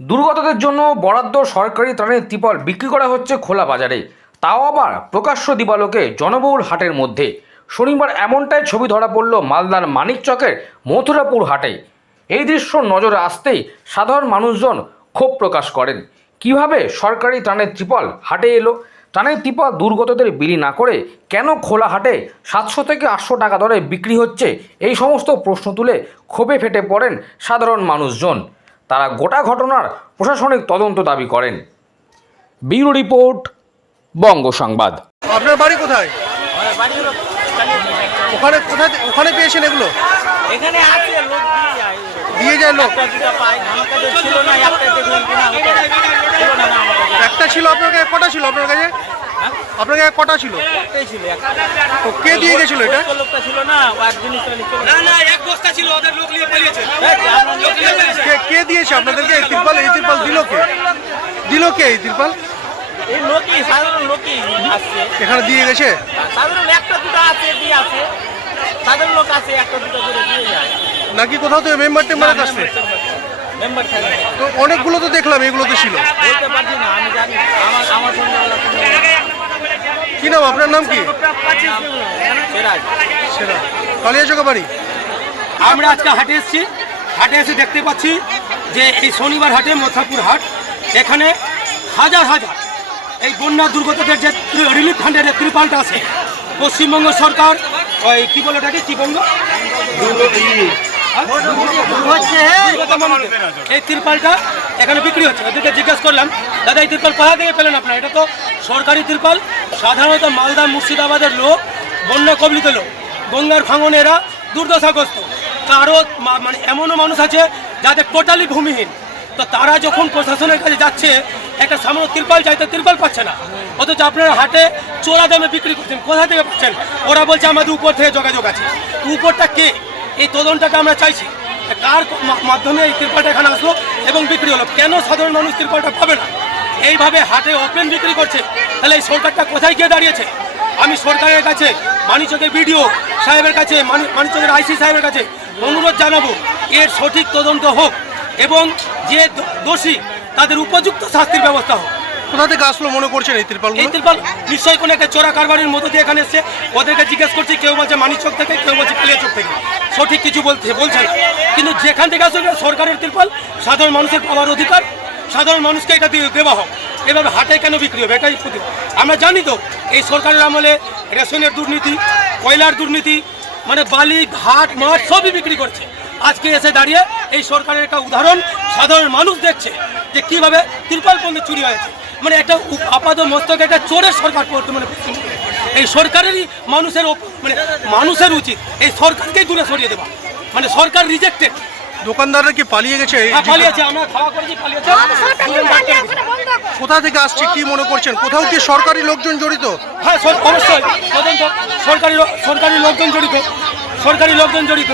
দুর্গতদের জন্য বরাদ্দ সরকারি ত্রাণের ত্রিপল বিক্রি করা হচ্ছে খোলা বাজারে। তাও আবার প্রকাশ্য দিবালোকে জনবহুল হাটের মধ্যে। শনিবার এমনটাই ছবি ধরা পড়ল মালদার মানিকচকের মথুরাপুর হাটে। এই দৃশ্য নজরে আসতেই সাধারণ মানুষজন ক্ষোভ প্রকাশ করেন। কীভাবে সরকারি ত্রাণের ত্রিপল হাটে এলো? ত্রাণের ত্রিপল দুর্গতদের বিলি না করে কেন খোলা হাটে সাতশো থেকে আটশো টাকা দরে বিক্রি হচ্ছে? এই সমস্ত প্রশ্ন তুলে ক্ষোভে ফেটে পড়েন সাধারণ মানুষজন। তারা গোটা ঘটনার প্রশাসনিক তদন্ত দাবি করেন। ব্যুরো রিপোর্ট বঙ্গ সংবাদ আপনার বাড়ি কোথায়। ওখানে কোথায় ওখানে পেয়েছেন এগুলো? এখানে আছে লোক দিয়ে যায়। দিয়ে যায় লোক? একটা ছিল না একটা আপনার কাছে কটা ছিল আপনার কাছে হ্যাঁ? আপনার কাছে কটা ছিল? একটাই তো কে দিয়ে গেছিল এটা? লোকটা ছিল না এক না না এক বস্তা ছিল ওদের লোক নিয়ে পালিয়েছে। ফেলেছে। কে দিয়েছে? আপনাদেরকে এই তিরপাল এই তিরপাল দিল কে? দিল কে এই তিরপাল? এই লোকই সাধারণ লোকই আসছে। এখানে দিয়ে গেছে? সাধারণ একটা দুটো আছে দিয়ে আছে। সাধারণ লোক আছে একটা দুটো করে দিয়ে যায়। নাকি কোথাও তো মেম্বার থেকে মেম্বার তো অনেকগুলো তো দেখলাম এগুলো তো ছিল। বলতে পারছি না আমি জানি আমার আমার সঙ্গে কি নাম আপনার নাম কি? সিরাজ। সেরা কালিয়াচকা বাড়ি? আমরা আজকে হাটে এসেছি। হাটে এসে দেখতে পাচ্ছি যে এই শনিবার হাটে, মথাপুর হাট, এখানে হাজার হাজার এই বন্যা দুর্গতদের যে রিলিফ ফান্ডের যে ত্রিপালটা আছে, পশ্চিমবঙ্গ সরকার, ওই কি বলে ওটাকে, কি বঙ্গ? দুর্গত এই তিরপালটা এখানে বিক্রি হচ্ছে। ওদেরকে জিজ্ঞেস করলাম, দাদা, এই তিরপাল কোথা থেকে পেলেন আপনারা? এটা তো সরকারি তিরপাল, সাধারণত মালদা, মুর্শিদাবাদের লোক, বন্যা কবলিত লোক। গঙ্গার ভাঙনেরা দুর্দশাগ্রস্ত। কারও মানে এমনও মানুষ আছে যাদের টোটালি ভূমিহীন, তো তারা যখন প্রশাসনের কাছে যাচ্ছে, একটা সামান্য তিরপাল চাইতে তিরপাল পাচ্ছে না। অথচ আপনারা হাটে চোরা দামে বিক্রি করছেন, কোথা থেকে পাচ্ছেন? ওরা বলছে আমাদের উপর থেকে যোগাযোগ আছে। উপরটা কে? এই তদন্তটা আমরা চাইছি। কার মাধ্যমে এই তিরপালটা এখানে আসলো এবং বিক্রি হলো? কেন সাধারণ মানুষ তিরপালটা পাবে না? এইভাবে হাটে ওপেন বিক্রি করছে, তাহলে এই সরকারটা কোথায় গিয়ে দাঁড়িয়েছে? আমি সরকারের কাছে, মানিচকের বিডিও সাহেবের কাছে, মানি- মানিচকের আইসি সাহেবের কাছে অনুরোধ জানাব। এর সঠিক তদন্ত হোক এবং যে দোষী তাদের উপযুক্ত শাস্তির ব্যবস্থা হোক। কোথা থেকে আসলো মনে করছেন এই ত্রিপাল এই তিরপাল নিশ্চয়ই কোনো একটা চোরা কারবারের মধ্যে দিয়ে এখানে এসছে। ওদেরকে জিজ্ঞেস করছি কেউ বলছে মানিকচক থেকে কেউ বলছে কালিয়াচক থেকে। সঠিক কিছু বলতে বলছে কিন্তু যেখান থেকে আসলে সরকারের তিরপাল সাধারণ মানুষের পাওয়ার অধিকার। সাধারণ মানুষকে এটা দেওয়া হোক। এভাবে হাটে কেন বিক্রি হবে? এটাই আমরা জানি তো এই সরকারের আমলে রেশনের দুর্নীতি কয়লার দুর্নীতি মানে বালি ঘাট মাঠ সবই বিক্রি করছে। আজকে এসে দাঁড়িয়ে এই সরকারের একটা উদাহরণ সাধারণ মানুষ দেখছে যে কীভাবে তিরপাল পণ্যে চুরি হয়েছে। মানে একটা আপাত মস্তক একটা চোরের সরকার বর্তমানে। এই সরকারেরই মানুষের মানে মানুষের উচিত এই সরকারকেই দূরে সরিয়ে দেওয়া। মানে সরকার রিজেক্টেড দোকানদাররা কি পালিয়ে গেছে? এই- পালিয়েছে আমরা খাওয়া করেছি পালিয়েছে? কোথা থেকে আসছে কি মনে করছেন? কোথাও কি সরকারি লোকজন জড়িত? হ্যাঁ অবশ্যই। তদন্ত সরকারি সরকারি লোকজন জড়িত। সরকারি লোকজন জড়িত।